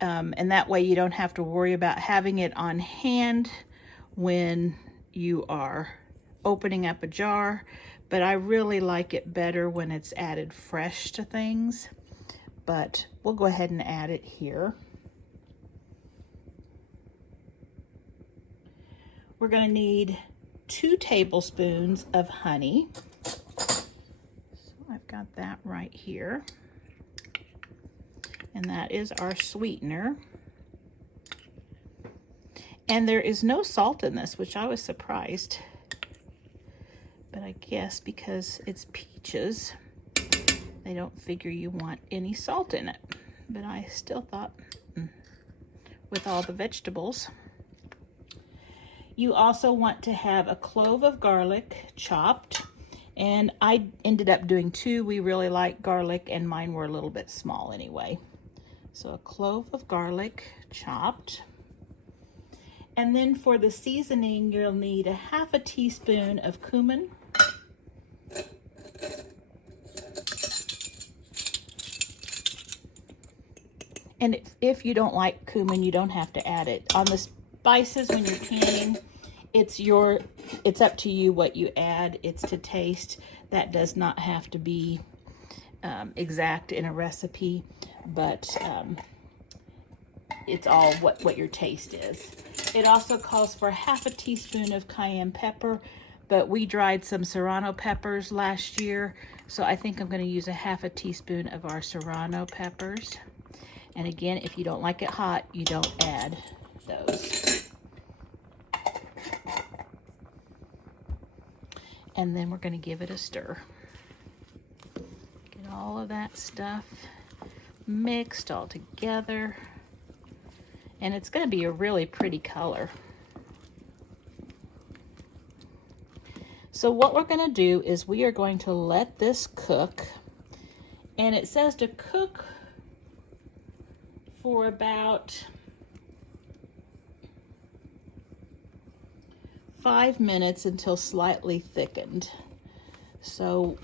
and that way you don't have to worry about having it on hand when you are opening up a jar. But I really like it better when it's added fresh to things. But we'll go ahead and add it here. We're going to need 2 tablespoons of honey. So I've got that right here. And that is our sweetener. And there is no salt in this, which I was surprised. But I guess because it's peaches, they don't figure you want any salt in it. But I still thought, with all the vegetables. You also want to have a clove of garlic chopped. And I ended up doing 2. We really like garlic, and mine were a little bit small anyway. So a clove of garlic chopped. And then for the seasoning, you'll need a half a teaspoon of cumin. And if you don't like cumin, you don't have to add it. On the spices, when you're canning, it's up to you what you add. It's to taste. That does not have to be exact in a recipe, but it's all what your taste is. It also calls for half a teaspoon of cayenne pepper, but we dried some serrano peppers last year, so I think I'm going to use a half a teaspoon of our serrano peppers. And again, if you don't like it hot, you don't add those. And then we're going to give it a stir. Get all of that stuff mixed all together. And it's going to be a really pretty color. So what we're going to do is we are going to let this cook. And it says to cook for about 5 minutes until slightly thickened. So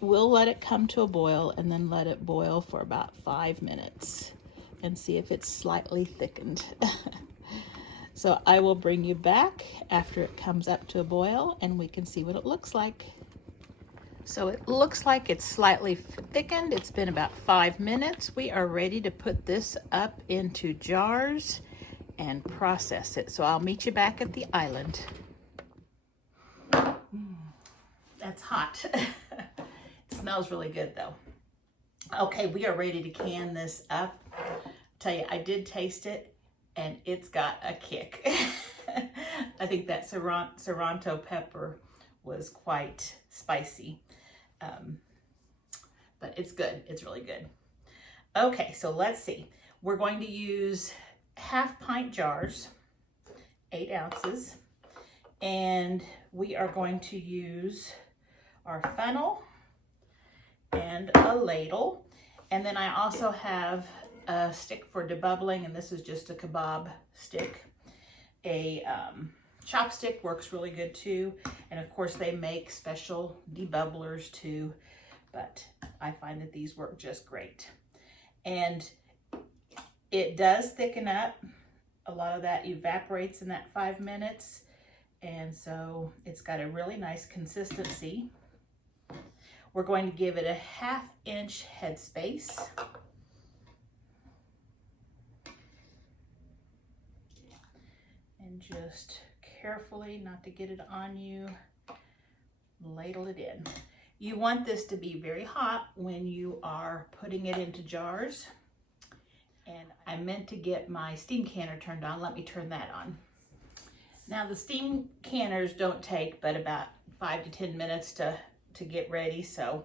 we'll let it come to a boil and then let it boil for about 5 minutes and see if it's slightly thickened. So I will bring you back after it comes up to a boil and we can see what it looks like. So it looks like it's slightly thickened. It's been about 5 minutes. We are ready to put this up into jars and process it. So I'll meet you back at the island. That's hot. It smells really good though. Okay, we are ready to can this up. Tell you, I did taste it and it's got a kick. I think that serrano pepper was quite spicy. But it's good. It's really good. Okay, so let's see. We're going to use 1/2 pint jars, 8 ounces, and we are going to use our funnel and a ladle. And then I also have a stick for debubbling, and this is just a kebab stick. A chopstick works really good too, and of course they make special debubblers too, but I find that these work just great. And it does thicken up. A lot of that evaporates in that 5 minutes, and so it's got a really nice consistency. We're going to give it a 1/2 inch headspace. And just carefully, not to get it on you, ladle it in. You want this to be very hot when you are putting it into jars. And I meant to get my steam canner turned on. Let me turn that on. Now the steam canners don't take but about 5 to 10 minutes to get ready. So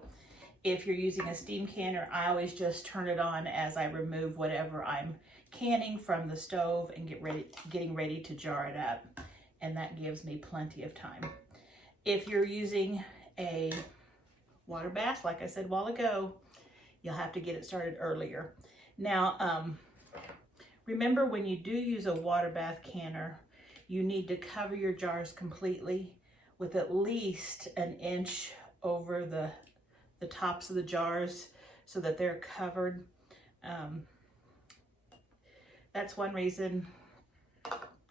if you're using a steam canner, I always just turn it on as I remove whatever I'm canning from the stove and getting ready to jar it up. And that gives me plenty of time. If you're using a water bath, like I said a while ago, you'll have to get it started earlier. Now, remember when you do use a water bath canner, you need to cover your jars completely with at least an inch over the tops of the jars so that they're covered. That's one reason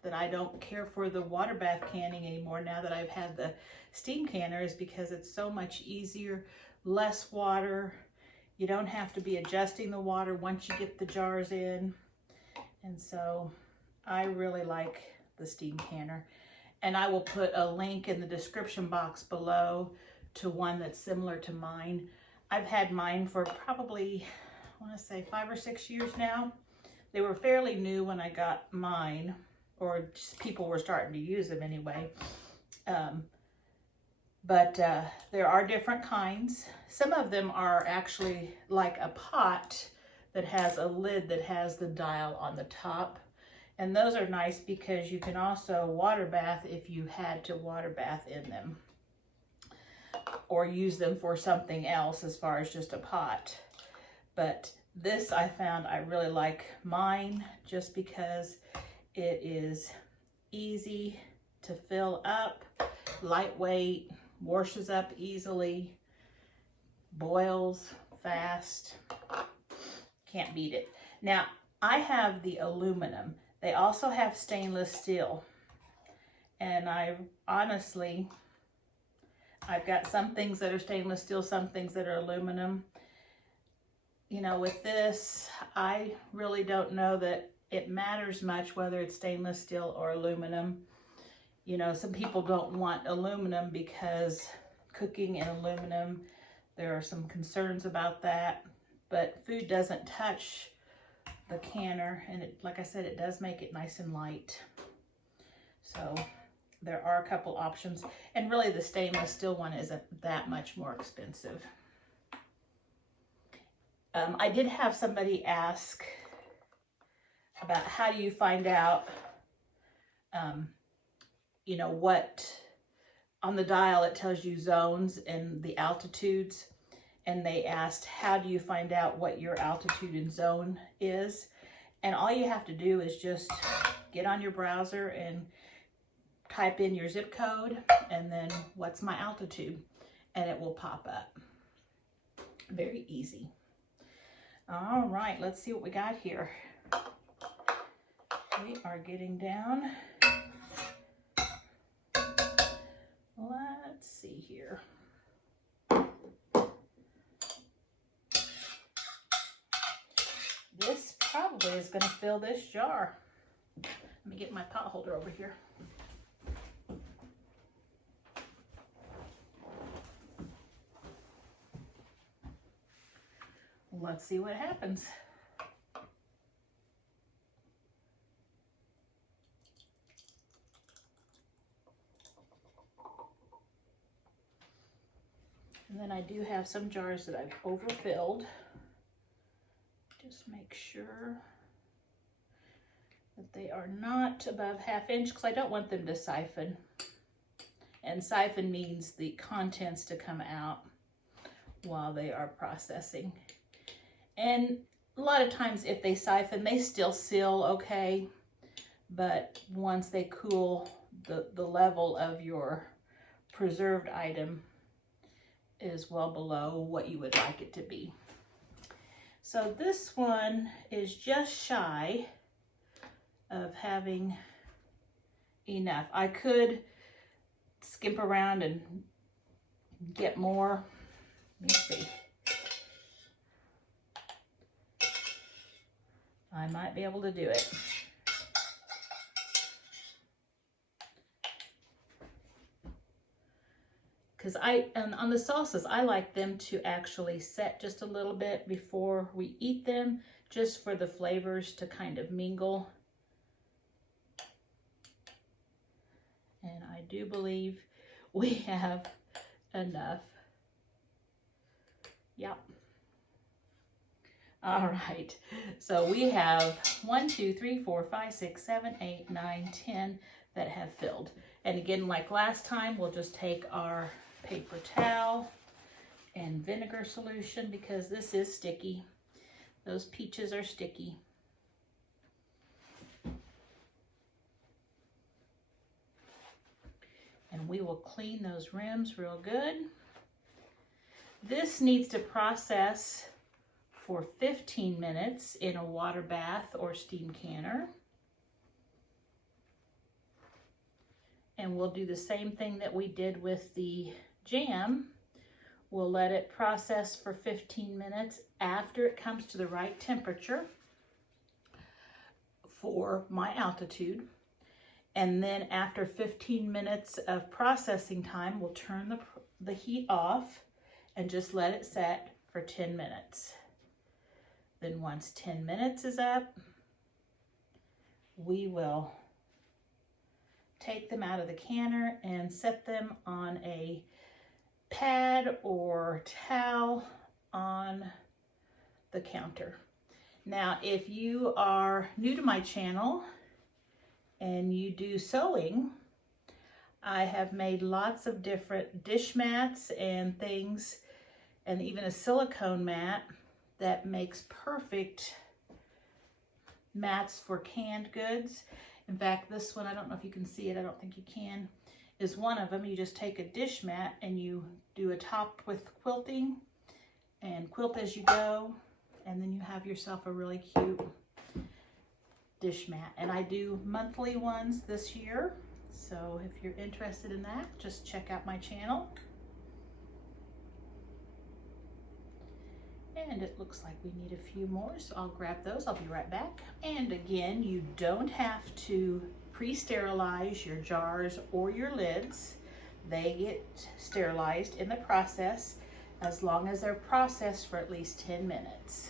that I don't care for the water bath canning anymore now that I've had the steam canner, is because it's so much easier, less water. You don't have to be adjusting the water once you get the jars in. And so I really like the steam canner. And I will put a link in the description box below to one that's similar to mine. I've had mine for probably, I want to say 5 or 6 years now. They were fairly new when I got mine, or just people were starting to use them anyway. But there are different kinds. Some of them are actually like a pot that has a lid that has the dial on the top. And those are nice because you can also water bath if you had to water bath in them, or use them for something else as far as just a pot. But this, I found I really like mine just because it is easy to fill up, lightweight, washes up easily, boils fast. Can't beat it. Now, I have the aluminum. They also have stainless steel. And I've got some things that are stainless steel, some things that are aluminum. You know, with this, I really don't know that it matters much whether it's stainless steel or aluminum. You know, some people don't want aluminum because cooking in aluminum, there are some concerns about that. But food doesn't touch the canner, and it, like I said, it does make it nice and light. So there are a couple options, and really the stainless steel one isn't that much more expensive. I did have somebody ask about how do you find out, you know, what on the dial it tells you zones and the altitudes. And they asked, how do you find out what your altitude and zone is? And all you have to do is just get on your browser and type in your zip code and then what's my altitude, and it will pop up. Very easy. All right, let's see what we got here. We are getting down. Let's see here. This probably is going to fill this jar. Let me get my pot holder over here. Let's see what happens. And then I do have some jars that I've overfilled. Just make sure that they are not above 1/2 inch, because I don't want them to siphon. And siphon means the contents to come out while they are processing. And a lot of times if they siphon, they still seal okay, but once they cool, the level of your preserved item is well below what you would like it to be. So this one is just shy of having enough. I could skimp around and get more. Let me see. I might be able to do it. because on the salsas, I like them to actually set just a little bit before we eat them, just for the flavors to kind of mingle. And I do believe we have enough. Yep. All right, so we have 1, 2, 3, 4, 5, 6, 7, 8, 9, 10 that have filled. And again, like last time, we'll just take our paper towel and vinegar solution, because this is sticky. Those peaches are sticky. And we will clean those rims real good. This needs to process for 15 minutes in a water bath or steam canner. And we'll do the same thing that we did with the jam. We'll let it process for 15 minutes after it comes to the right temperature for my altitude. And then after 15 minutes of processing time, we'll turn the heat off and just let it set for 10 minutes. Then once 10 minutes is up, we will take them out of the canner and set them on a pad or towel on the counter. Now, if you are new to my channel and you do sewing, I have made lots of different dish mats and things, and even a silicone mat that makes perfect mats for canned goods. In fact, this one, I don't know if you can see it, I don't think you can, is one of them. You just take a dish mat and you do a top with quilting and quilt as you go, and then you have yourself a really cute dish mat. And I do monthly ones this year, so if you're interested in that, just check out my channel. And it looks like we need a few more, so I'll grab those. I'll be right back. And again, you don't have to pre-sterilize your jars or your lids. They get sterilized in the process as long as they're processed for at least 10 minutes.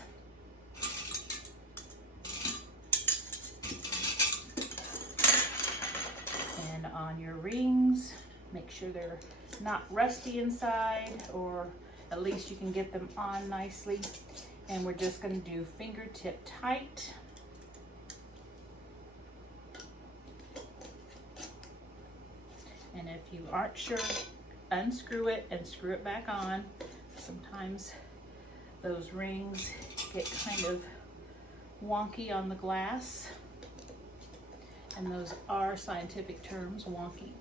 And on your rings, make sure they're not rusty inside, or at least you can get them on nicely. And we're just going to do fingertip tight. And if you aren't sure, unscrew it and screw it back on. Sometimes those rings get kind of wonky on the glass. And those are scientific terms, wonky.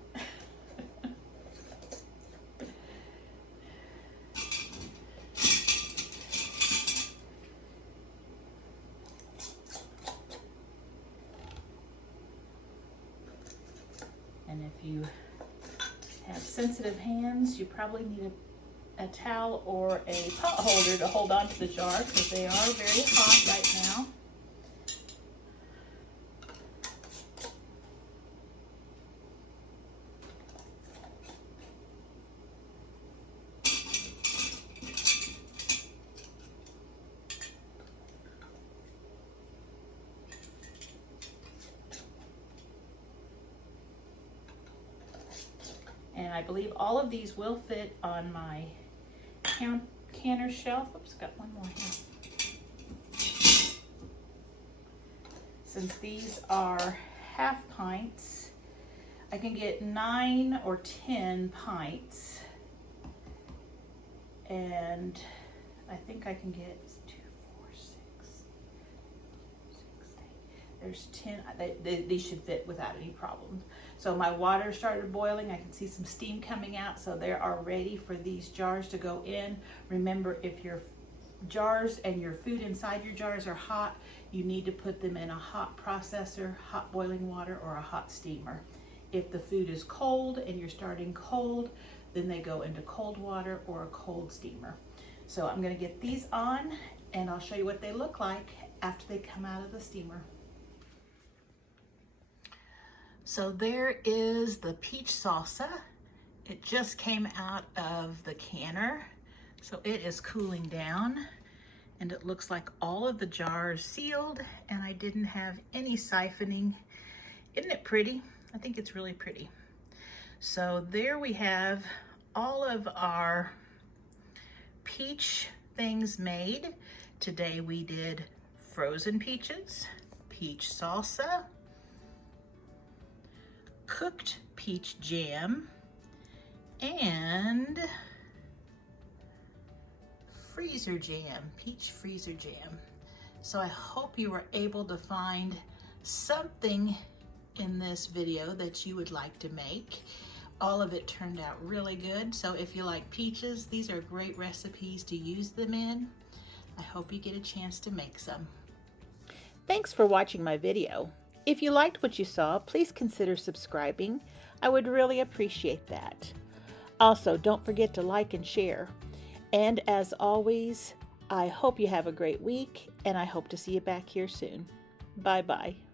And if you have sensitive hands, you probably need a towel or a pot holder to hold on to the jar, because they are very hot right now. And I believe all of these will fit on my canner shelf. Oops, got one more here. Since these are half pints, I can get 9 or 10 pints. And I think I can get 2, 4, 6, 8. There's 10. These should fit without any problem. So my water started boiling. I can see some steam coming out, so they are ready for these jars to go in. Remember, if your jars and your food inside your jars are hot, you need to put them in a hot processor, hot boiling water, or a hot steamer. If the food is cold and you're starting cold, then they go into cold water or a cold steamer. So I'm gonna get these on and I'll show you what they look like after they come out of the steamer. So there is the peach salsa It just came out of the canner, so it is cooling down, and it looks like all of the jars sealed, and I didn't have any siphoning. Isn't it pretty? I think it's really pretty. So there we have all of our peach things made. Today we did frozen peaches, peach salsa, cooked peach jam, and freezer jam, peach freezer jam. So I hope you were able to find something in this video that you would like to make. All of it turned out really good. So if you like peaches, these are great recipes to use them in. I hope you get a chance to make some. Thanks for watching my video. If you liked what you saw, please consider subscribing. I would really appreciate that. Also, don't forget to like and share. And as always, I hope you have a great week, and I hope to see you back here soon. Bye-bye.